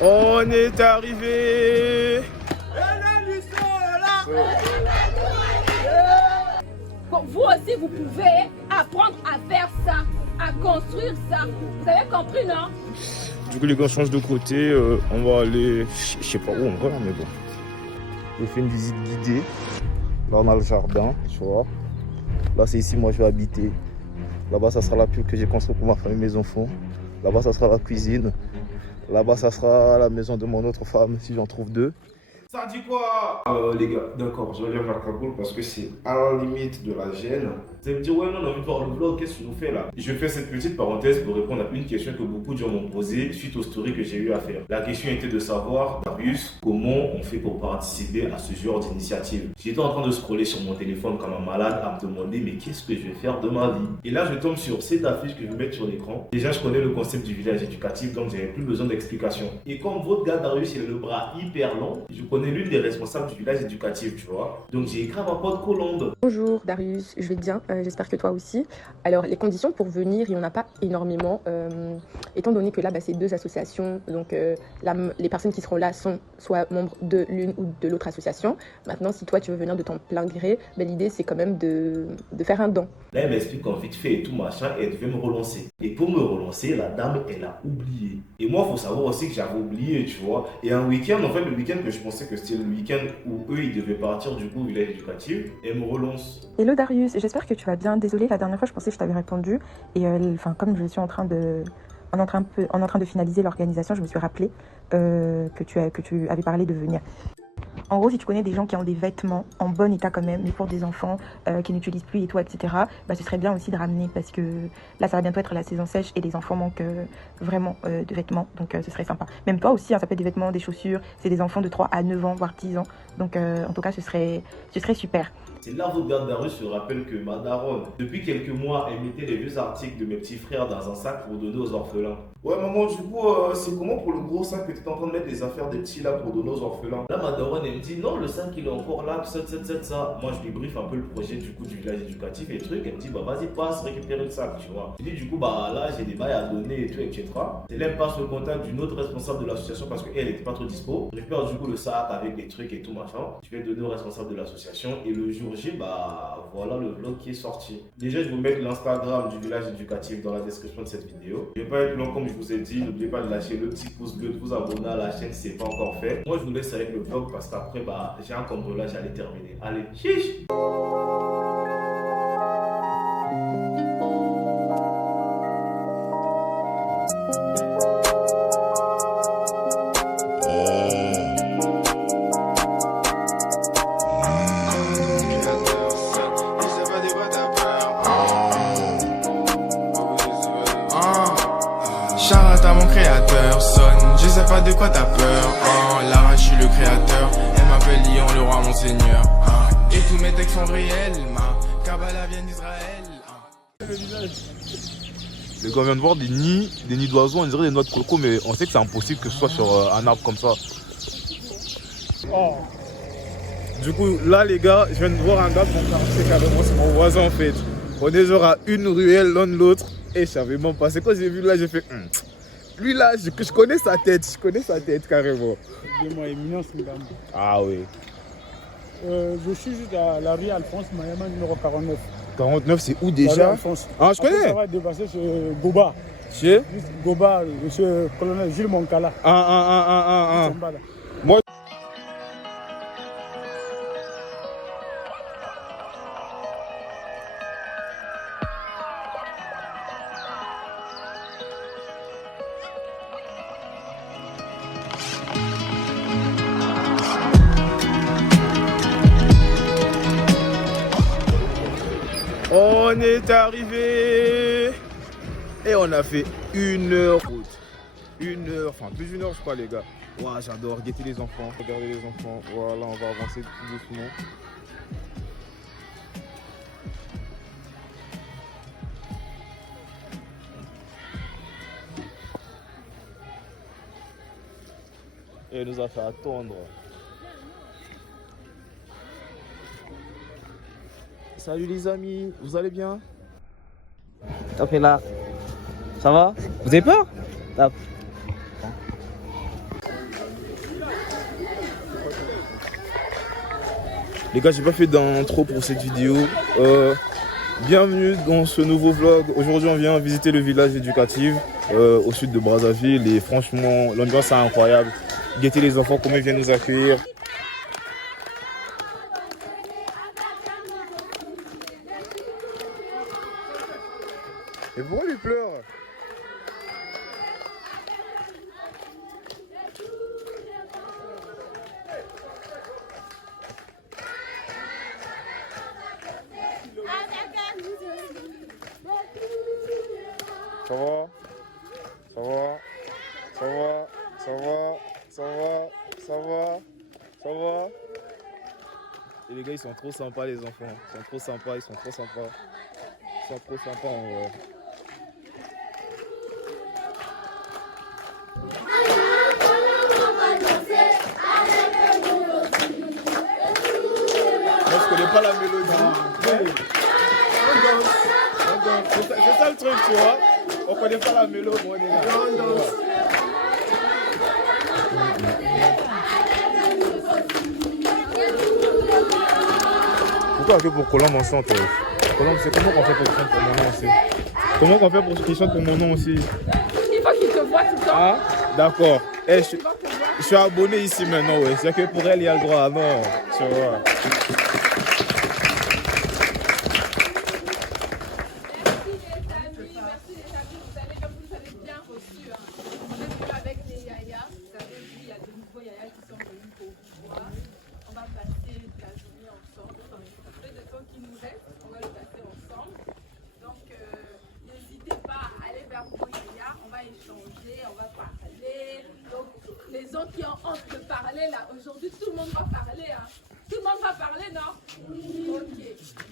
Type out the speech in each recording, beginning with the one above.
On est arrivé. Bon, vous aussi, vous pouvez apprendre à faire ça, à construire ça. Vous avez compris, non? Du coup, les gars, change de côté. On va aller. Je sais pas où encore, mais bon. Je fais une visite guidée. Là, on a le jardin, tu vois. Là, c'est ici, moi, je vais habiter. Là-bas, ça sera la pile que j'ai construite pour ma famille et mes enfants. Là-bas, ça sera la cuisine. Là-bas, ça sera la maison de mon autre femme, si j'en trouve deux. Ça dit quoi? Les gars, d'accord, je reviens vers Kaboul parce que c'est à la limite de la gêne. Vous allez me dire, ouais, non, on a envie de voir le vlog, qu'est-ce que tu nous fais là? Je fais cette petite parenthèse pour répondre à une question que beaucoup de gens m'ont posée suite aux stories que j'ai eu à faire. La question était de savoir, Darius, comment on fait pour participer à ce genre d'initiative? J'étais en train de scroller sur mon téléphone comme un malade à me demander, mais qu'est-ce que je vais faire de ma vie? Et là, je tombe sur cette affiche que je vais mettre sur l'écran. Déjà, je connais le concept du village éducatif, donc j'avais plus besoin d'explication. Et comme votre gars Darius, il a le bras hyper long, je connais l'une des responsables du village éducatif, tu vois. Donc j'ai écrit à ma pote Colombe. Bonjour Darius, je vais bien, j'espère que toi aussi. Alors les conditions pour venir, il n'y en a pas énormément, étant donné que là c'est deux associations, donc les personnes qui seront là sont soit membres de l'une ou de l'autre association. Maintenant si toi tu veux venir de ton plein gré, l'idée c'est quand même de faire un don. Là elle m'explique qu'en vite fait et tout machin, et elle devait me relancer. Et pour me relancer, la dame elle a oublié. Et moi il faut savoir aussi que j'avais oublié, tu vois. Et un week-end, en fait le week-end que je pensais que c'était le week-end où eux ils devaient partir du coup au village éducatif, elle me relance. Hello Darius, j'espère que tu vas bien. Désolée, la dernière fois je pensais que je t'avais répondu et comme je suis en train de finaliser l'organisation, je me suis rappelé que tu avais parlé de venir. En gros, si tu connais des gens qui ont des vêtements en bon état quand même, mais pour des enfants qui n'utilisent plus et tout, etc., ce serait bien aussi de ramener parce que là, ça va bientôt être la saison sèche et les enfants manquent vraiment de vêtements. Donc, ce serait sympa. Même toi aussi, ça peut être des vêtements, des chaussures. C'est des enfants de 3 à 9 ans, voire 10 ans. Donc, en tout cas, ce serait super. C'est là votre garde Darius se rappelle que ma daronne, depuis quelques mois, elle mettait les vieux articles de mes petits frères dans un sac pour donner aux orphelins. Ouais maman, du coup, c'est comment pour le gros sac que tu es en train de mettre les affaires des petits là pour donner aux orphelins? Là ma daronne elle me dit non, le sac il est encore là, ça. Moi je lui briefe un peu le projet du coup du village éducatif et trucs. Elle me dit bah vas-y passe récupérer le sac, tu vois. Je dis du coup bah là j'ai des bails à donner et tout, etc. Et là elle me passe le contact d'une autre responsable de l'association parce qu'elle n'était pas trop dispo. Je récupère du coup le sac avec les trucs et tout machin. Je vais donner au responsable de l'association et le jour J, bah voilà le vlog qui est sorti. Déjà je vais vous mettre l'Instagram du village éducatif dans la description de cette vidéo. Je vais pas être long comme je vous ai dit, n'oubliez pas de lâcher le petit pouce bleu, de vous abonner à la chaîne si ce n'est pas encore fait. Moi je vous laisse avec le vlog parce qu'après j'ai un cambriolage à aller terminer. Allez, chiche! Shout à mon créateur, sonne, je sais pas de quoi t'as peur. Lara, je suis le créateur, elle m'appelle Lion, le roi, mon seigneur. Et tous mes textes sont réels, ma Kabbalah vient d'Israël. Les gars, on vient de voir des nids d'oiseaux, on dirait des noix de coco, mais on sait que c'est impossible que ce soit sur un arbre comme ça. Oh. Du coup, là les gars, je viens de voir un gars qui mon quartier carrément, c'est mon voisin en fait. On est genre à une ruelle l'un de l'autre. Et je savais même pas. C'est quand j'ai vu là, j'ai fait. Lui là, je connais sa tête carrément. Dis-moi, éminence, madame. Ah oui. Je suis juste à la rue Alphonse Mayama numéro 49. 49, c'est où déjà? Ah, je connais. Après, ça va dépasser chez Goba. Chez Goba, monsieur colonel Jules Moncala. Moi. On est arrivé et on a fait 1 heure route. 1 heure, enfin plus d'1 heure je crois les gars. Ouah, j'adore guetter les enfants, regarder les enfants. Voilà, on va avancer tout doucement. Et elle nous a fait attendre. Salut les amis, vous allez bien? Top est là. Ça va? Vous avez peur? Top. Les gars, j'ai pas fait d'intro pour cette vidéo. Bienvenue dans ce nouveau vlog. Aujourd'hui, on vient visiter le village éducatif au sud de Brazzaville. Et franchement, l'ambiance est incroyable. Guettez les enfants, comment ils viennent nous accueillir. Et pourquoi il pleure? Ça va? Ça va? Ça va? Ça va? Ça va? Ça va? Ça va? Et les gars, ils sont trop sympas, les enfants. Ils sont trop sympas, ils sont trop sympas. Ils sont trop sympas en vrai. Moi, je connais pas la mélodie. C'est ça le truc, tu vois. On connaît pas la mélodie, moi, les gars. Pourquoi que pour Colombe on chante? Colombe, c'est comment qu'on fait pour chanter pour mon nom aussi? Comment qu'on fait pour qu'il chante pour mon nom aussi? Il faut qu'il te voit tout le temps. Ah, d'accord. Eh, je suis abonné ici maintenant, ouais. C'est que pour elle, il y a le droit. Non, tu vois. Les autres qui ont honte de parler là, aujourd'hui tout le monde va parler. Hein. Tout le monde va parler, non? Ok,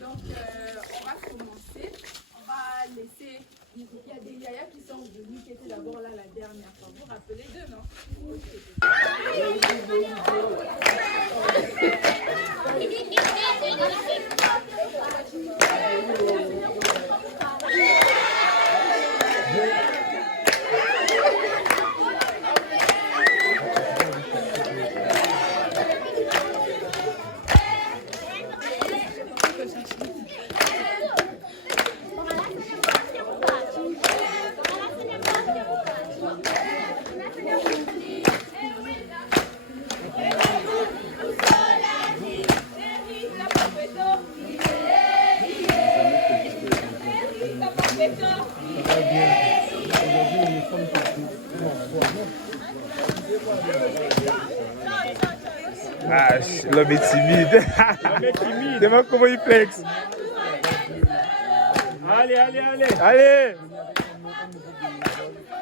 donc on va commencer. On va laisser. Il y a des yayas qui sont venus, qui étaient d'abord là la dernière fois. Vous vous rappelez d'eux, non? Ah, l'homme est timide. L'homme est timide. Dis-moi comment il flex. Allez, allez, allez. Allez.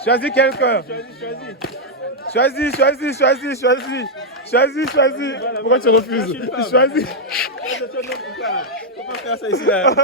Choisis quelqu'un. Choisis. Choisis. Pourquoi tu refuses? Choisis. On va faire ça ici là.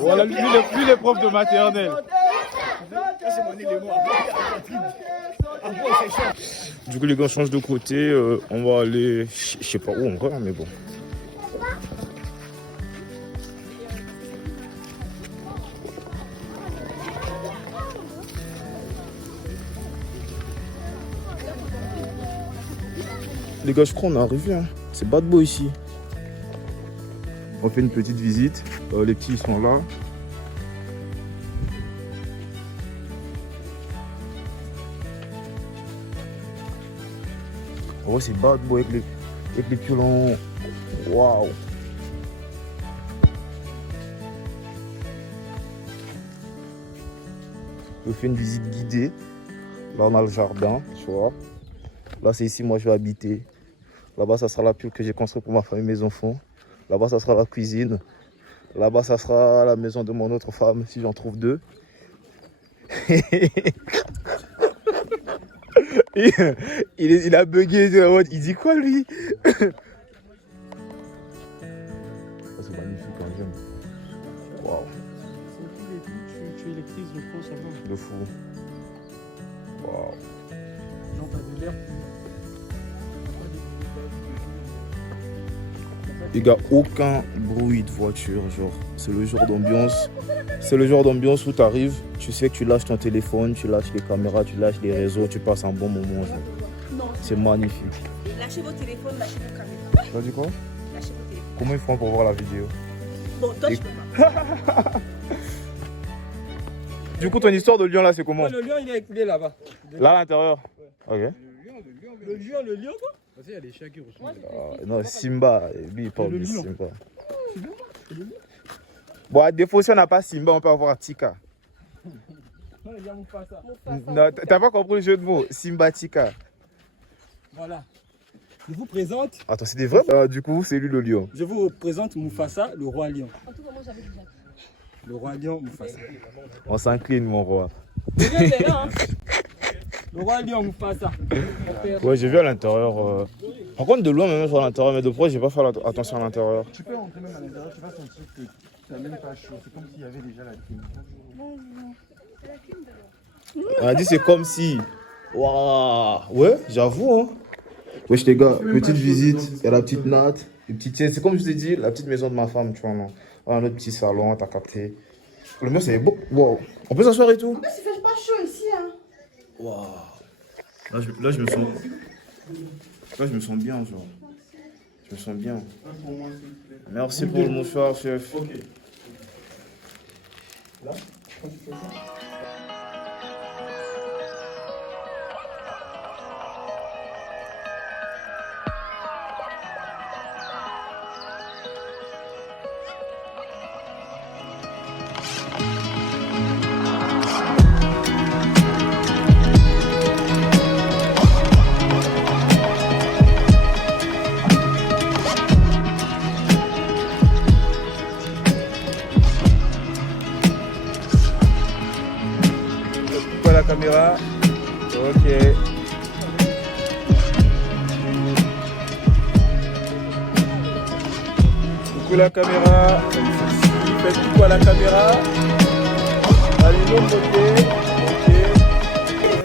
Voilà, lui les profs de maternelle. Du coup, les gars, on change de côté. On va aller, je sais pas où encore, mais bon. Les gars, je crois qu'on est arrivé. Hein. C'est bad boy ici. On fait une petite visite. Les petits ils sont là. Oh, c'est bad boy avec les violons. Waouh. Je fais une visite guidée. Là, on a le jardin, tu vois. Là, c'est ici, moi, je vais habiter. Là-bas, ça sera la pile que j'ai construite pour ma famille, mes enfants. Là-bas, ça sera la cuisine. Là-bas, ça sera la maison de mon autre femme, si j'en trouve deux. il a bugué, il dit quoi, lui? C'est magnifique, hein, j'aime. Waouh. Tu électrises le fond, ça va. De fou. Waouh. Non, t'as de l'air. Les gars, aucun bruit de voiture, genre, c'est le genre d'ambiance. C'est le genre d'ambiance où tu arrives, tu sais que tu lâches ton téléphone, tu lâches les caméras, tu lâches les réseaux, tu passes un bon moment, genre. C'est magnifique. Lâchez vos téléphones, lâchez vos caméras. Tu as dit quoi? Lâchez vos téléphones. Comment ils font pour voir la vidéo? Bon, toi, je peux pas. Du coup, ton histoire de lion là, c'est comment? Le lion, il est écoulé là-bas. Là, à l'intérieur. Ok. Le lion, quoi? Il y a les chiens qui ressemblent. Non, Simba, lui il parle Le de lion. Simba. Bon, à défaut, si on n'a pas Simba, on peut avoir Tika. Non, il y a Mufasa. Non, t'as pas compris le jeu de mots? Simba Tika. Voilà. Je vous présente. Attends, c'est des vrais? Du coup, c'est lui le lion. Je vous présente Mufasa, le roi lion. Le roi lion, Mufasa. On s'incline, mon roi. Le roi lion, Mufasa. Ouais, j'ai vu à l'intérieur. Par contre, de loin, même je vois à l'intérieur, mais de près, j'ai pas fait attention à l'intérieur. Tu peux rentrer même à l'intérieur, tu vas sentir que tu n'as même pas chaud. C'est comme s'il y avait déjà la clim. On a dit c'est comme si. Waouh! Ouais, j'avoue, hein. Wesh les gars, petite visite, il y a la petite natte, les petites chaises. C'est comme je t'ai dit, la petite maison de ma femme, tu vois, non. Voilà, notre petit salon, t'as capté. Le mur, c'est beau. Wow. On peut s'asseoir et tout? En plus, il fait pas chaud ici, hein. Waouh. Là, je me sens. Là, je me sens bien, genre. Je me sens bien. Merci pour le mouchoir, chef. Là, quand tu fais ça. La caméra, ok. Coucou la caméra, faites coucou à la caméra. Allez, non, ok.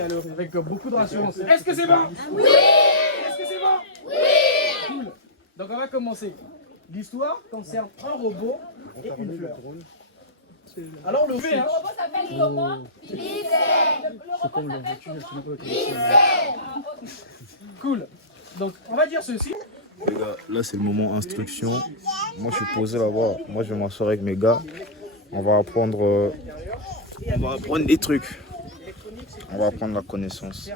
Alors, avec beaucoup de rassurance. Est-ce que c'est bon? Oui. Est-ce que c'est bon? Oui. Cool. Donc on va commencer. L'histoire concerne un robot et une fleur. Alors le fait, hein. Le robot s'appelle comment? Le robot s'appelle comment? Cool. Donc on va dire ceci. Les gars, là c'est le moment instruction. Moi je suis posé là-bas. Moi je vais m'asseoir avec mes gars. On va apprendre des trucs. On va apprendre la connaissance.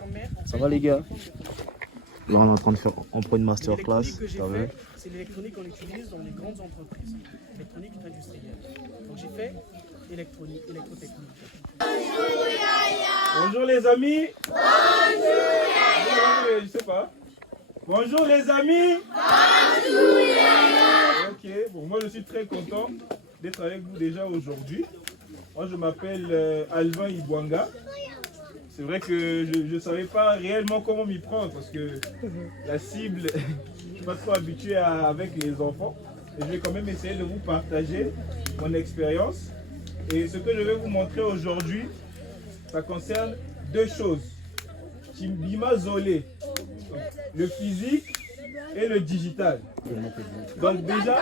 Ça va les gars? Là on est en train de faire, on prend une masterclass. C'est l'électronique qu'on utilise dans les grandes entreprises. Électronique industrielle. Donc j'ai fait électronique, électrotechnique. Bonjour les amis. Bonjour. Je sais pas. Bonjour les amis. Bonjour. Ok, bon, moi je suis très content d'être avec vous déjà aujourd'hui. Moi je m'appelle Alvin Ibwanga. C'est vrai que je ne savais pas réellement comment m'y prendre parce que la cible, je ne suis pas trop habitué avec les enfants. Et je vais quand même essayer de vous partager mon expérience. Et ce que je vais vous montrer aujourd'hui, ça concerne deux choses. Chimbima Zolé, le physique et le digital. Donc déjà...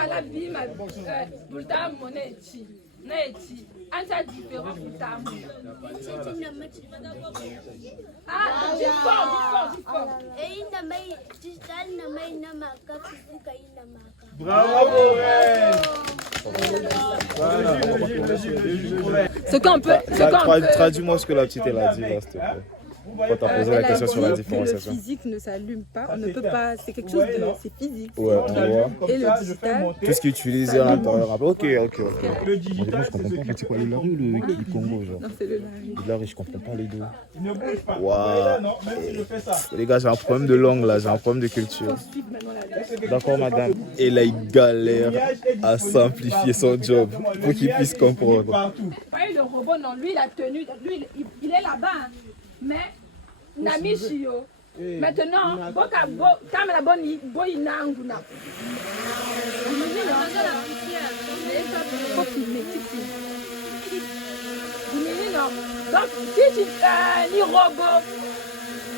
Bravo, Ce qu'on peut. Traduis-moi ce que la petite elle a dit là, s'il te plaît. Quand t'as posé la question sur la différenciation. Le physique ne s'allume pas, on ne peut c'est pas, c'est quelque chose de, c'est physique. Ouais, on voit. Et le digital, Tout ce qui est utilisé à l'intérieur. Ok. Le digital, c'est ce qui C'est quoi, le Lari ou le Congo, genre? non, c'est le Lari. Le Lari, je comprends pas les deux. ne bouge pas. Waouh. Là, non, même si je fais ça. Les gars, j'ai un problème de langue là, j'ai un problème de culture. Suivre maintenant la D'accord, madame. Et là, il galère à simplifier son job pour qu'il puisse comprendre. Partout. Ouais, le robot, non, lui, il a tenu, lui, il est là-bas. Hein. Mais, Nami Shio. Maintenant, quand la bonne, il n'a un goût. Donc, si tu ni robot,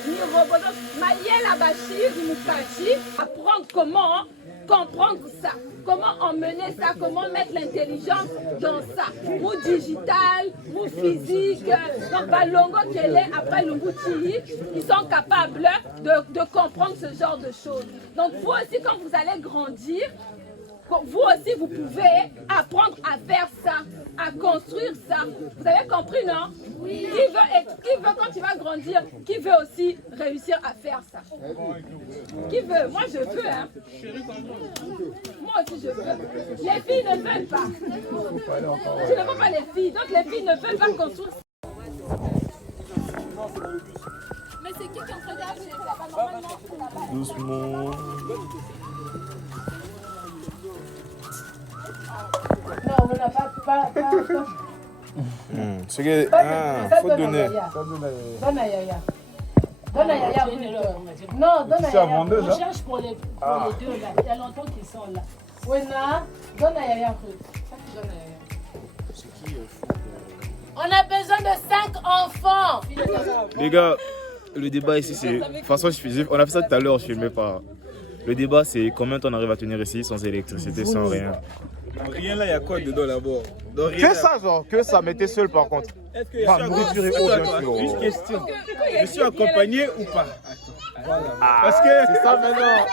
donc, Marielle Abachir, Moukachi, apprendre comment comprendre ça, comment emmener ça, comment mettre l'intelligence dans ça, ou digital, ou physique, donc Balongo Kele, après Lumbuti, ils sont capables de comprendre ce genre de choses. Donc vous aussi, quand vous allez grandir, vous aussi, vous pouvez apprendre à faire ça, à construire ça. Vous avez compris, non? Oui. Qui veut, quand tu vas grandir, qui veut aussi réussir à faire ça? Qui veut? Moi, je veux, hein. Moi aussi, je veux. Les filles ne veulent pas. Je ne veux pas les filles. Donc, les filles ne veulent pas construire ça. Mais c'est qui est en train d'arriver là-bas? Normalement, c'est là-bas. Doucement. Non, on n'a pas. C'est que. Faut donner. Donne à Yaya. Donne à Yaya. Non, donne à Yaya. On cherche pour les deux là. Il y a longtemps qu'ils sont là. Wena, donne à Yaya. Ça, tu donnes à Yaya. On a besoin de 5 enfants. Les gars, le débat ici, c'est. De toute façon, on a fait ça tout à l'heure, je filmais pas. Le débat, c'est combien de temps on arrive à tenir ici sans électricité, sans rien. Rien là, il y a quoi dedans d'abord? Que ça, genre, que ça, mais t'es seul par contre. Est-ce que je suis Juste question. Je suis accompagné ou pas? Parce que C'est ça maintenant.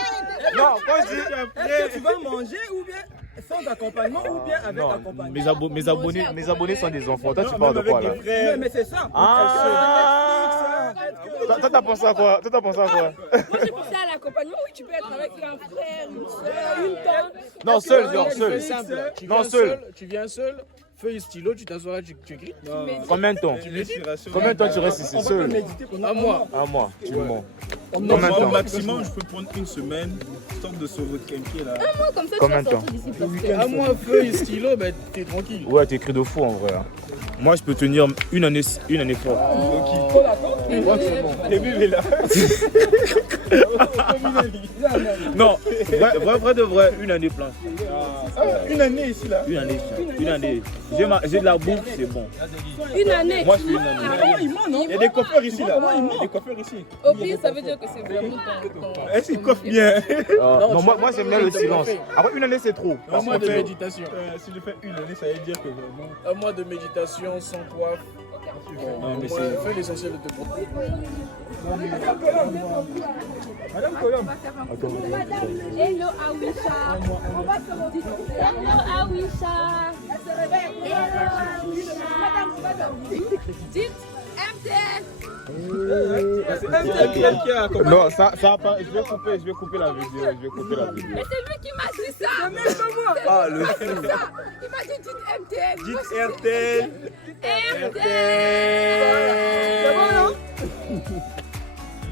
Non, quand je dis. Est-ce que tu vas manger ou bien sans accompagnement ou bien avec Non, accompagnement? mes abonnés sont des enfants. Toi, tu parles de quoi là? Oui, mais c'est ça. Toi, t'as pensé à quoi? Moi, j'ai pensé à l'accompagnement. Oui, tu peux être avec un frère, une soeur, une tante. Non, seul, genre, seul. Simple. Non, seul. Tu viens seul, feuille stylo, tu t'assois là, tu écris. Combien de temps? Combien de temps tu restes ici seul? Un mois. Un mois, tu me mens. Combien Combien de temps? Au maximum, je peux prendre une semaine, histoire de sauver votre quelqu'un là. Moi, comme ça, Combien tu de vas temps? sortir d'ici. Un mois, feuille stylo, ben t'es tranquille. Ouais, t'écris de fou en vrai. Hein. Moi, je peux tenir une année fort. T'es bébé là. Non, vrai de vrai, une année plein. Une année ici là. Une année. J'ai de la bouffe, c'est bon. Une année. Moi, je fais une année. Il y a des coiffeurs ici là. Il y a des coiffeurs ici. Au pire, ça veut dire que c'est vraiment ton. Est-ce qu'ils coiffent bien? Non, moi j'aime bien le silence. Après, une année, c'est trop. Un mois de méditation. Si je fais une année, ça veut dire que vraiment. Un mois de méditation sans coiffe. Non, mais Fais l'essentiel de tes propos. Madame Colombe. Hello Awisha. On va se dire. Hello Awisha. Elle se réveille. Madame, on va dormir. Dites MTN. C'est MTN qui a accompagné. Non, ça va pas. Je vais couper la vidéo. Mais c'est lui qui m'a dit ça. C'est même pas moi. Ah, le fou. Il m'a dit dites MTN. Dites RTL. C'est bon, non?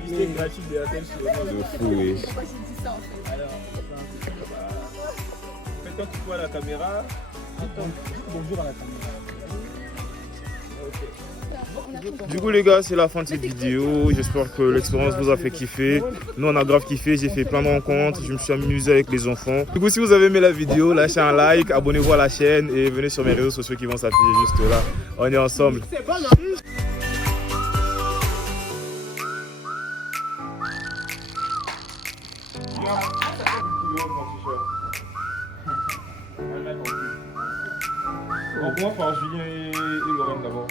C'était gratuit de RTL sur le de fou, oui. Pourquoi j'ai dit ça en fait? Alors, fais-toi tu vois la caméra. Bonjour à la caméra. Du coup les gars, c'est la fin de cette vidéo. J'espère que l'expérience vous a fait kiffer. Nous on a grave kiffé, j'ai fait plein de rencontres, je me suis amusé avec les enfants. Du coup si vous avez aimé la vidéo, lâchez un like, abonnez-vous à la chaîne et venez sur mes réseaux sociaux qui vont s'afficher juste là. On est ensemble. On commence par Julien et Lorraine d'abord.